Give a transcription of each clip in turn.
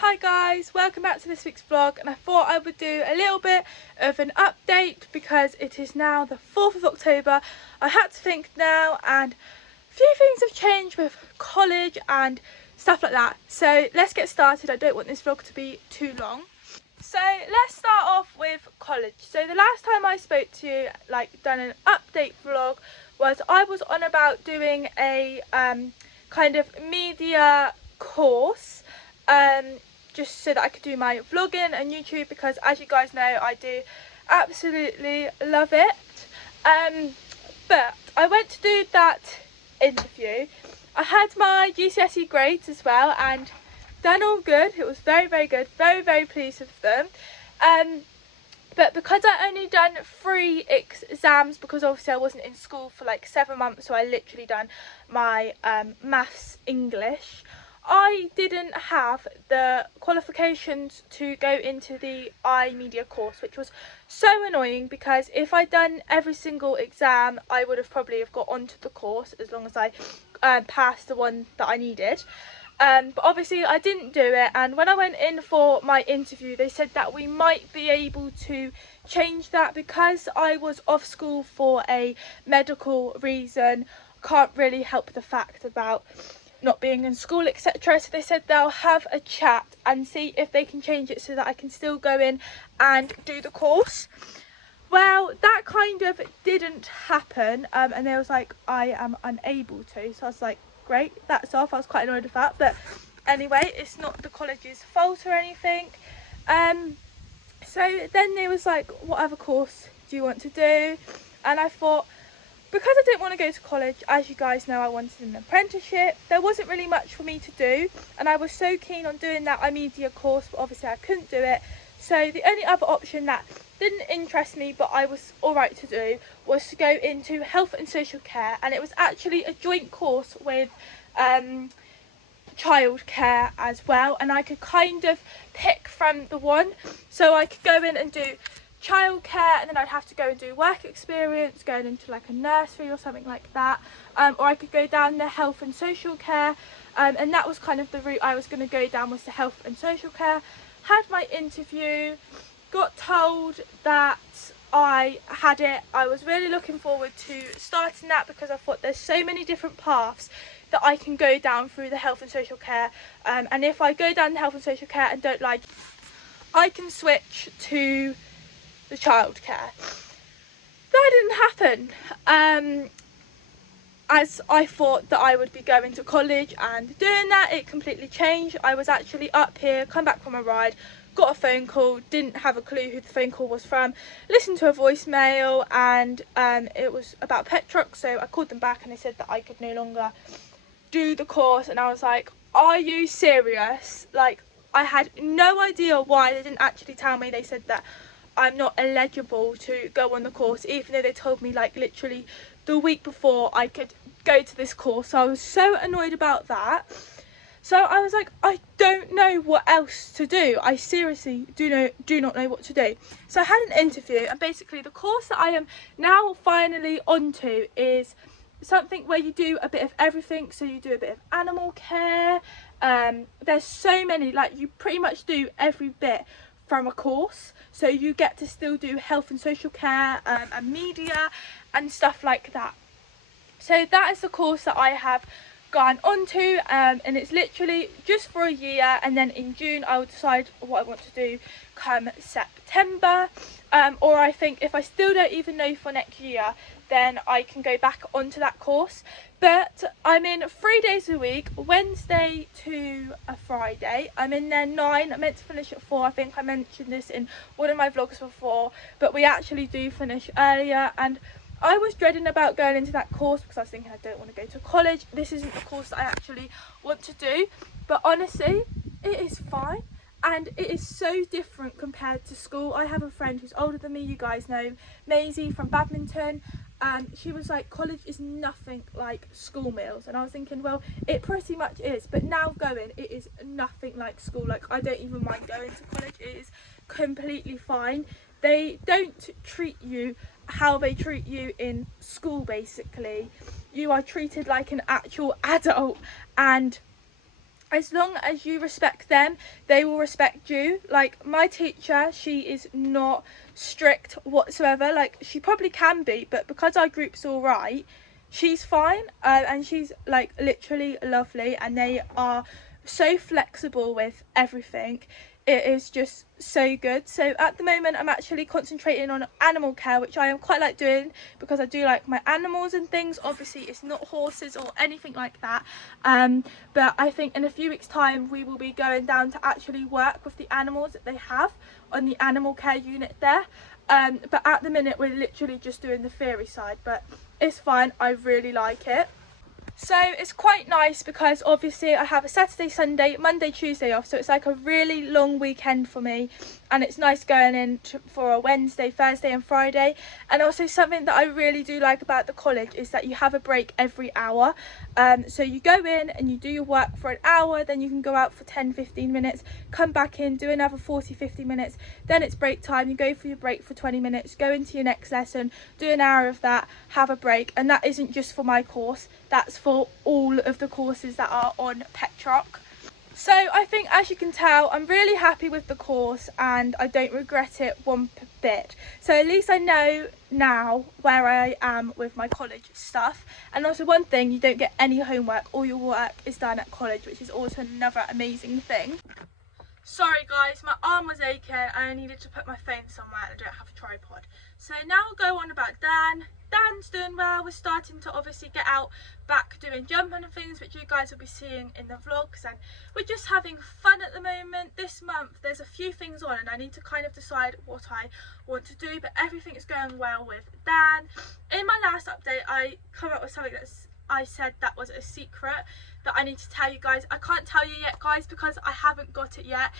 Hi guys, welcome back to this week's vlog, and I thought I would do a little bit of an update because it is now the 4th of October. I had to think now, and a few things have changed with college and stuff like that. So let's get started. I don't want this vlog to be too long. So let's start off with college. So the last time I spoke to you, done an update vlog, was I was on about doing a kind of media course, just so that I could do my vlogging and YouTube, because as you guys know, I do absolutely love it. But I went to do that interview. I had my GCSE grades as well and done all good. It was very, very good. Very, very pleased with them. But because I only done 3 exams, because obviously I wasn't in school for like 7 months, so I literally done my maths, English, I didn't have the qualifications to go into the iMedia course, which was so annoying, because if I'd done every single exam, I would have probably have got onto the course as long as I passed the one that I needed. But obviously I didn't do it, and when I went in for my interview, they said that we might be able to change that because I was off school for a medical reason. Can't really help the fact about not being in school, etc. So they said they'll have a chat and see if they can change it so that I can still go in and do the course. Well, that kind of didn't happen, and they was like, I am unable to. So I was like, great, that's off. I was quite annoyed with that, but anyway, it's not the college's fault or anything. So then they was like, what other course do you want to do? And I thought, because I didn't want to go to college, as you guys know, I wanted an apprenticeship. There wasn't really much for me to do, and I was so keen on doing that iMedia course, but obviously I couldn't do it. So the only other option that didn't interest me, but I was alright to do, was to go into health and social care, and it was actually a joint course with childcare as well, and I could kind of pick from the one. So I could go in and do childcare, and then I'd have to go and do work experience going into like a nursery or something like that, or I could go down the health and social care, and that was kind of the route I was going to go down, was the health and social care. Had my interview, got told that I had it. I was really looking forward to starting that, because I thought there's so many different paths that I can go down through the health and social care, and if I go down the health and social care and don't like it, I can switch to the childcare. That didn't happen, as I thought that I would be going to college and doing that. It completely changed. I was actually up here, come back from a ride, got a phone call, didn't have a clue who the phone call was from, listened to a voicemail, and it was about Petrox. So I called them back and they said that I could no longer do the course, and I was like, are you serious? Like, I had no idea why. They didn't actually tell me. They said that I'm not eligible to go on the course, even though they told me like literally the week before I could go to this course. So I was so annoyed about that. So I was like, I don't know what else to do. I seriously do not know what to do. So I had an interview, and basically the course that I am now finally onto is something where you do a bit of everything. So you do a bit of animal care. There's so many, like, you pretty much do every bit from a course. So you get to still do health and social care, and media and stuff like that. So that is the course that I have gone on to, and it's literally just for a year, and then in June I will decide what I want to do come September, or I think if I still don't even know for next year, then I can go back onto that course. But I'm in 3 days a week, Wednesday to a Friday. I'm in there 9. I meant to finish at 4. I think I mentioned this in one of my vlogs before, but we actually do finish earlier. And I was dreading about going into that course because I was thinking, I don't want to go to college. This isn't the course that I actually want to do. But honestly, it is fine. And it is so different compared to school. I have a friend who's older than me, you guys know, Maisie from badminton, and she was like, college is nothing like school meals. And I was thinking, well, it pretty much is, but now going, it is nothing like school. Like, I don't even mind going to college. It is completely fine. They don't treat you how they treat you in school. Basically, you are treated like an actual adult, and as long as you respect them, they will respect you. Like my teacher, she is not strict whatsoever. Like she probably can be, but because our group's all right, she's fine. And she's like literally lovely, and they are so flexible with everything. It is just so good. So at the moment I'm actually concentrating on animal care, which I am quite like doing because I do like my animals and things. Obviously it's not horses or anything like that, but I think in a few weeks time we will be going down to actually work with the animals that they have on the animal care unit there. But at the minute we're literally just doing the theory side, but it's fine, I really like it. So it's quite nice because obviously I have a Saturday, Sunday, Monday, Tuesday off, so it's like a really long weekend for me, and it's nice going in for a Wednesday, Thursday and Friday. And also something that I really do like about the college is that you have a break every hour. So you go in and you do your work for an hour, then you can go out for 10-15 minutes, come back in, do another 40-50 minutes, then it's break time, you go for your break for 20 minutes, go into your next lesson, do an hour of that, have a break. And that isn't just for my course, that's for all of the courses that are on Petrock. So I think, as you can tell, I'm really happy with the course and I don't regret it one bit. So at least I know now where I am with my college stuff. And also one thing, you don't get any homework, all your work is done at college, which is also another amazing thing. Sorry guys, my arm was aching and I needed to put my phone somewhere and I don't have a tripod. So now we'll go on about Dan. Dan's doing well. We're starting to obviously get out back doing jumping and things, which you guys will be seeing in the vlogs, and we're just having fun at the moment. This month there's a few things on and I need to kind of decide what I want to do, but everything is going well with Dan. In my last update I come up with something that's I said that was a secret that I need to tell you guys. I can't tell you yet guys because I haven't got it yet.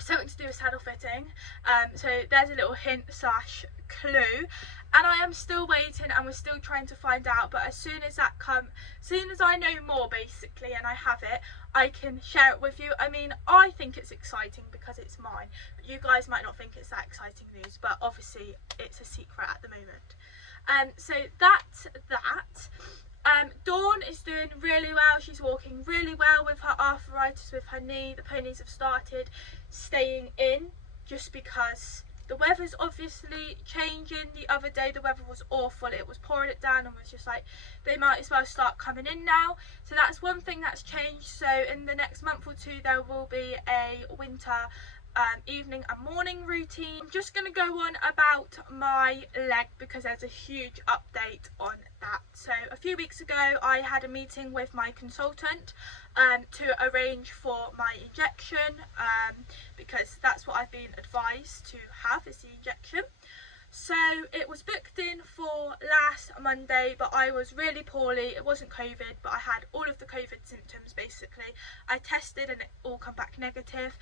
Something to do with saddle fitting, so there's a little hint slash clue, and I am still waiting and we're still trying to find out. But as soon as I know more basically and I have it, I can share it with you. I mean, I think it's exciting because it's mine, but you guys might not think it's that exciting news, but obviously it's a secret at the moment. So that's that. Dawn is doing really well. She's walking really well with her arthritis with her knee. The ponies have started staying in just because the weather's obviously changing. The other day the weather was awful, it was pouring it down and was just like, they might as well start coming in now. So that's one thing that's changed. So in the next month or two there will be a winter evening and morning routine. I'm just going to go on about my leg because there's a huge update on that. So a few weeks ago I had a meeting with my consultant to arrange for my injection, because that's what I've been advised to have, is the injection. So it was booked in for last Monday, but I was really poorly. It wasn't COVID, but I had all of the COVID symptoms basically. I tested and it all come back negative,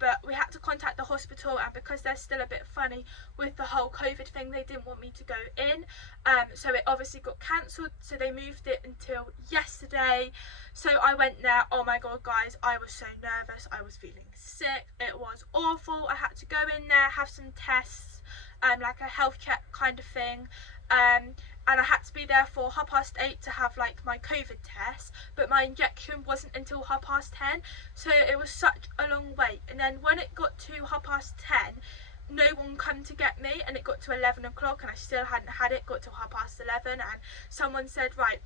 but we had to contact the hospital, and because they're still a bit funny with the whole COVID thing, they didn't want me to go in, so it obviously got cancelled, so they moved it until yesterday. So I went there. Oh my god guys, I was so nervous, I was feeling sick, it was awful. I had to go in there, have some tests, like a health check kind of thing, and I had to be there for 8:30 to have like my COVID test, but my injection wasn't until 10:30, so it was such a long wait. And then when it got to 10:30, no one come to get me, and it got to 11 o'clock and I still hadn't had it. Got to 11:30 and someone said, right,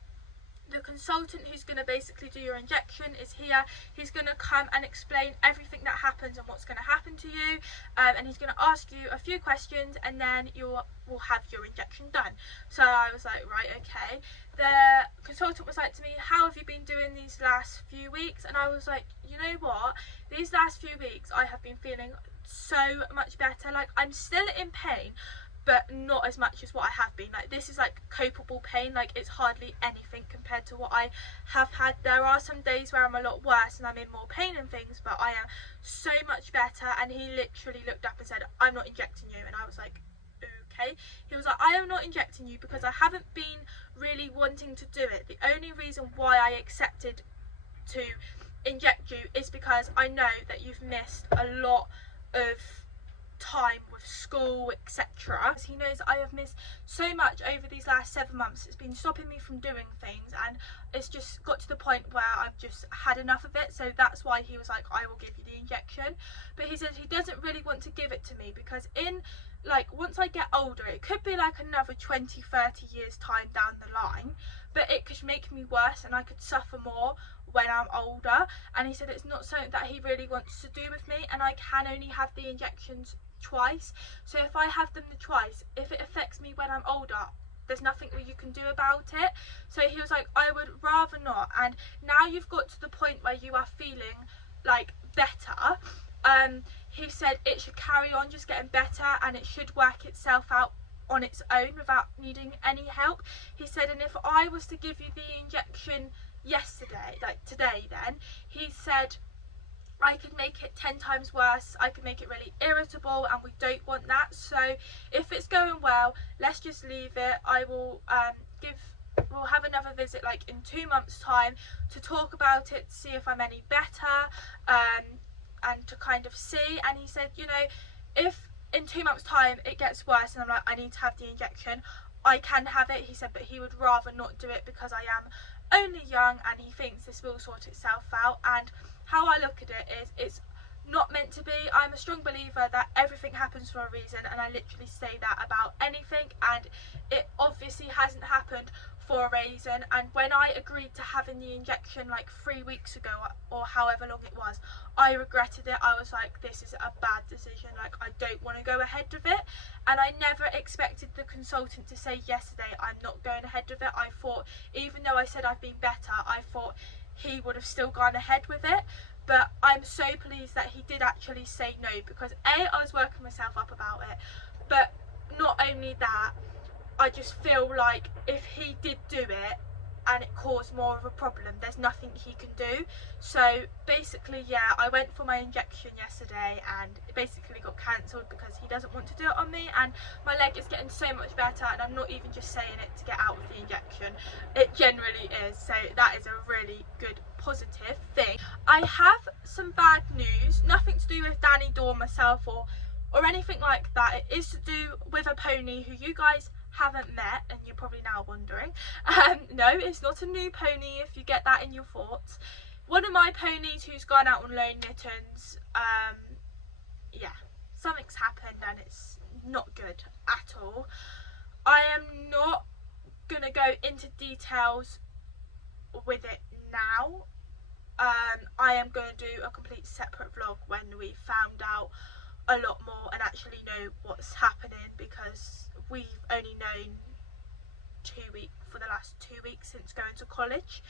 the consultant who's going to basically do your injection is here. He's going to come and explain everything that happens and what's going to happen to you, and he's going to ask you a few questions and then you will have your injection done. So I was like, right, okay. The consultant was like to me, how have you been doing these last few weeks? And I was like, you know what, these last few weeks I have been feeling so much better. Like, I'm still in pain, but not as much as what I have been. Like, this is like copable pain, like it's hardly anything compared to what I have had. There are some days where I'm a lot worse and I'm in more pain and things, but I am so much better. And he literally looked up and said, I'm not injecting you. And I was like, okay. He was like, I am not injecting you because I haven't been really wanting to do it. The only reason why I accepted to inject you is because I know that you've missed a lot of time with school, etc. He knows I have missed so much over these last 7 months. It's been stopping me from doing things, and it's just got to the point where I've just had enough of it. So that's why he was like, I will give you the injection. But he said he doesn't really want to give it to me because once I get older, it could be like another 20-30 years time down the line, but it could make me worse and I could suffer more when I'm older. And he said it's not something that he really wants to do with me, and I can only have the injections twice. So if I have them twice, if it affects me when I'm older, there's nothing that you can do about it. So he was like, I would rather not. And now you've got to the point where you are feeling like better, he said it should carry on just getting better and it should work itself out on its own without needing any help. He said, and if I was to give you the injection yesterday, like today, then he said I could make it 10 times worse. I could make it really irritable, and we don't want that. So if it's going well, let's just leave it. I will we'll have another visit like in 2 months' time to talk about it, to see if I'm any better, and to kind of see. And he said, you know, if in 2 months' time it gets worse and I'm like, I need to have the injection, I can have it. He said, but he would rather not do it because I am only young and he thinks this will sort itself out. And how I look at it is, it's not meant to be. I'm a strong believer that everything happens for a reason, and I literally say that about anything, and it obviously hasn't happened for a reason. And when I agreed to having the injection like 3 weeks ago or however long it was, I regretted it. I was like, this is a bad decision, like I don't want to go ahead with it. And I never expected the consultant to say yesterday, I'm not going ahead with it. I thought, even though I said I've been better, I thought he would have still gone ahead with it. But I'm so pleased that he did actually say no, because A, I was working myself up about it, but not only that, I just feel like if he did do it and it caused more of a problem, there's nothing he can do. So basically, yeah, I went for my injection yesterday and it basically got cancelled because he doesn't want to do it on me, and my leg is getting so much better, and I'm not even just saying it to get out of the injection, it generally is. So that is a really good positive thing. I have some bad news, nothing to do with Danny, Dawn, myself or anything like that. It is to do with a pony who you guys haven't met, and you're probably now wondering. No, it's not a new pony if you get that in your thoughts. One of my ponies who's gone out on loan mittens, yeah, something's happened and it's not good at all. I am not gonna go into details with it now. I am going to do a complete separate vlog when we found out a lot more and actually know what's happening, because we've only known for the last 2 weeks since going to college.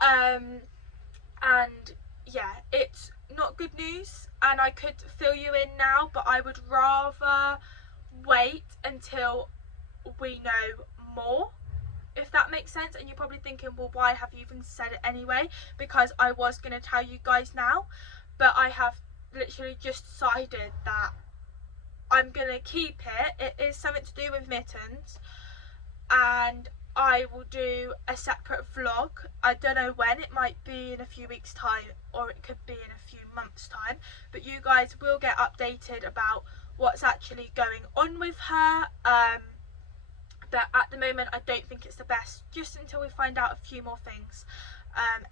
And yeah, it's not good news, and I could fill you in now, but I would rather wait until we know more, if that makes sense. And you're probably thinking, well, why have you even said it anyway? Because I was going to tell you guys now, but I have literally just decided that I'm going to keep it. It is something to do with mittens, and I will do a separate vlog. I don't know when, it might be in a few weeks time or it could be in a few months time, but you guys will get updated about what's actually going on with her. But at the moment I don't think it's the best, just until we find out a few more things,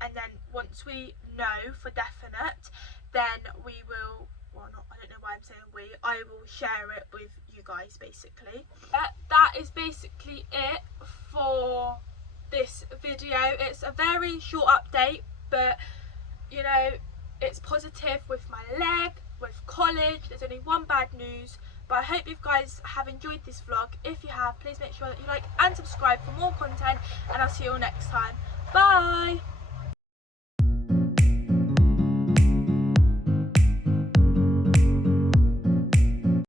and then once we know for definite, then we will, well, not, I don't know why I'm saying we, I will share it with you guys basically. That is basically it for this video. It's a very short update, but you know, it's positive with my leg, with college. There's only one bad news, but I hope you guys have enjoyed this vlog. If you have, please make sure that you like and subscribe for more content, and I'll see you all next time. Bye.